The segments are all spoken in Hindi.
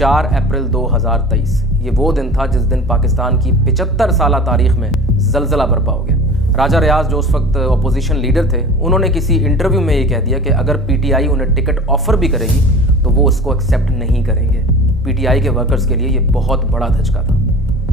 4 अप्रैल 2023। ये वो दिन था जिस दिन पाकिस्तान की 75 साला तारीख में जलजला बरपा हो गया। राजा रियाज जो उस वक्त अपोजिशन लीडर थे, उन्होंने किसी इंटरव्यू में ये कह दिया कि अगर पीटीआई उन्हें टिकट ऑफर भी करेगी तो वो उसको एक्सेप्ट नहीं करेंगे। पीटीआई के वर्कर्स के लिए ये बहुत बड़ा धचका था।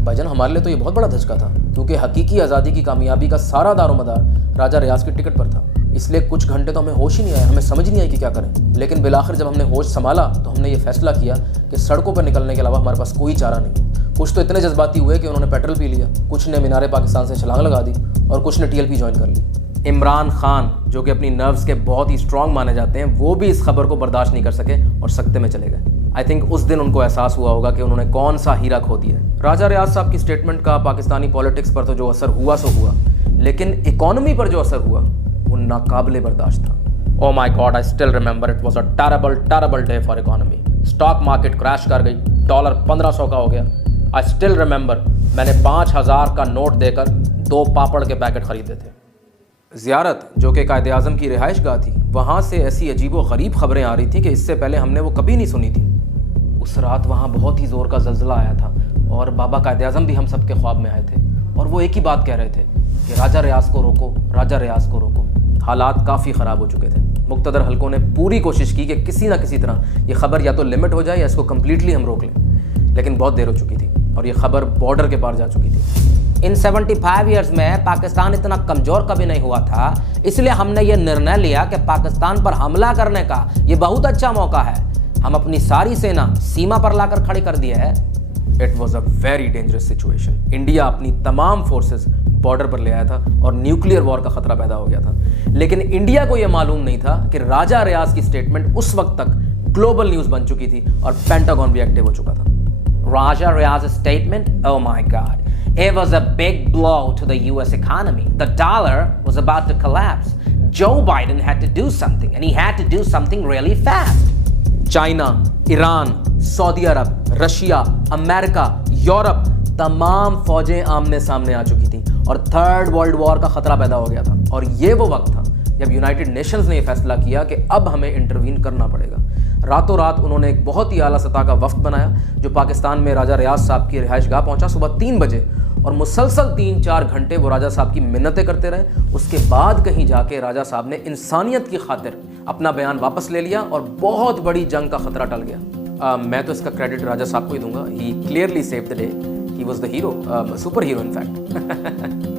भाईजान, हमारे लिए तो ये बहुत बड़ा धचका था, क्योंकि हकीकी आज़ादी की कामयाबी का सारा दारोमदार राजा रियाज की टिकट पर था। इसलिए कुछ घंटे तो हमें होश ही नहीं आया, हमें समझ नहीं आई कि क्या करें। लेकिन बिलाखिर जब हमने होश संभाला तो हमने ये फैसला किया कि सड़कों पर निकलने के अलावा हमारे पास कोई चारा नहीं। कुछ तो इतने जज्बाती हुए कि उन्होंने पेट्रोल पी लिया, कुछ ने मीनार पाकिस्तान से छलांग लगा दी और कुछ ने टीएलपी ज्वाइन कर ली। इमरान खान, जो कि अपनी नर्व्स के बहुत ही स्ट्रांग माने जाते हैं, वो भी इस खबर को बर्दाश्त नहीं कर सके और सख्ते में चले गए। आई थिंक उस दिन उनको एहसास हुआ होगा कि उन्होंने कौन सा हीरा खो दिया। राजा रियाज साहब की स्टेटमेंट का पाकिस्तानी पॉलिटिक्स पर तो जो असर हुआ सो हुआ, लेकिन इकोनॉमी पर जो असर हुआ वो नाकाबिले बर्दाश्त था। Oh my God, I still remember, it was a terrible day for economy. Stock market crash कर गई, डॉलर 1500 का हो गया। आई स्टिल रिमेंबर, मैंने 5000 का नोट देकर 2 पापड़ के पैकेट खरीदे थे। ज़ियारत, जो कि कायदे आज़म की रिहाइश गाह थी, वहाँ से ऐसी अजीबो गरीब खबरें आ रही थी कि इससे पहले हमने वो कभी नहीं सुनी थी। उस रात वहाँ बहुत ही ज़ोर का ज़लज़ला आया था और बाबा कायदे आज़म भी हम सबके ख्वाब में आए थे और वो एक ही बात कह रहे थे कि राजा रियाज को रोको, राजा रियाज को रोको। हालात काफ़ी ख़राब हो चुके थे। मुक़्तदर हलकों ने पूरी कोशिश की कि किसी ना किसी तरह ये खबर या तो लिमिट हो जाए या इसको कम्प्लीटली हम रोक लें, लेकिन बहुत देर हो चुकी थी और ये खबर बॉर्डर के पार जा चुकी थी। इन 75 ईयर्स में पाकिस्तान इतना कमज़ोर कभी नहीं हुआ था, इसलिए हमने ये निर्णय लिया कि पाकिस्तान पर हमला करने का ये बहुत अच्छा मौका है। हम अपनी सारी सेना सीमा पर लाकर खड़ी कर दिए है। It was a very dangerous situation. India अपनी तमाम फोर्सेस बॉर्डर पर ले आया था और न्यूक्लियर वॉर का खतरा पैदा हो गया था। लेकिन इंडिया को यह मालूम नहीं था कि राजा रियाज की स्टेटमेंट उस वक्त तक ग्लोबल न्यूज़ बन चुकी थी और पेंटागन भी एक्टिव हो चुका था। Raja Riaz's statement, oh my God, it was a big blow to the US economy. The dollar was about to collapse. Joe Biden had to do something, and he had to do something really fast. China, Iran, Saudi Arab, Russia, America, Europe, तमाम फौजें आमने सामने आ चुकी थी और थर्ड वर्ल्ड वॉर का खतरा पैदा हो गया था। और ये वो वक्त था जब यूनाइटेड नेशंस ने यह फैसला किया कि अब हमें इंटरवीन करना पड़ेगा। रातों रात उन्होंने एक बहुत ही आला सतह का वफ्द बनाया जो पाकिस्तान में राजा रियाज साहब की रिहाइश गाह पहुंचा सुबह 3 बजे और मुसलसल 3-4 घंटे वो राजा साहब की मिन्नतें करते रहे। उसके बाद कहीं जाके राजा साहब ने इंसानियत की खातिर अपना बयान वापस ले लिया और बहुत बड़ी जंग का खतरा टल गया। मैं तो इसका क्रेडिट राजा साहब को ही दूंगा। He clearly saved the day. He was the hero, super hero in fact.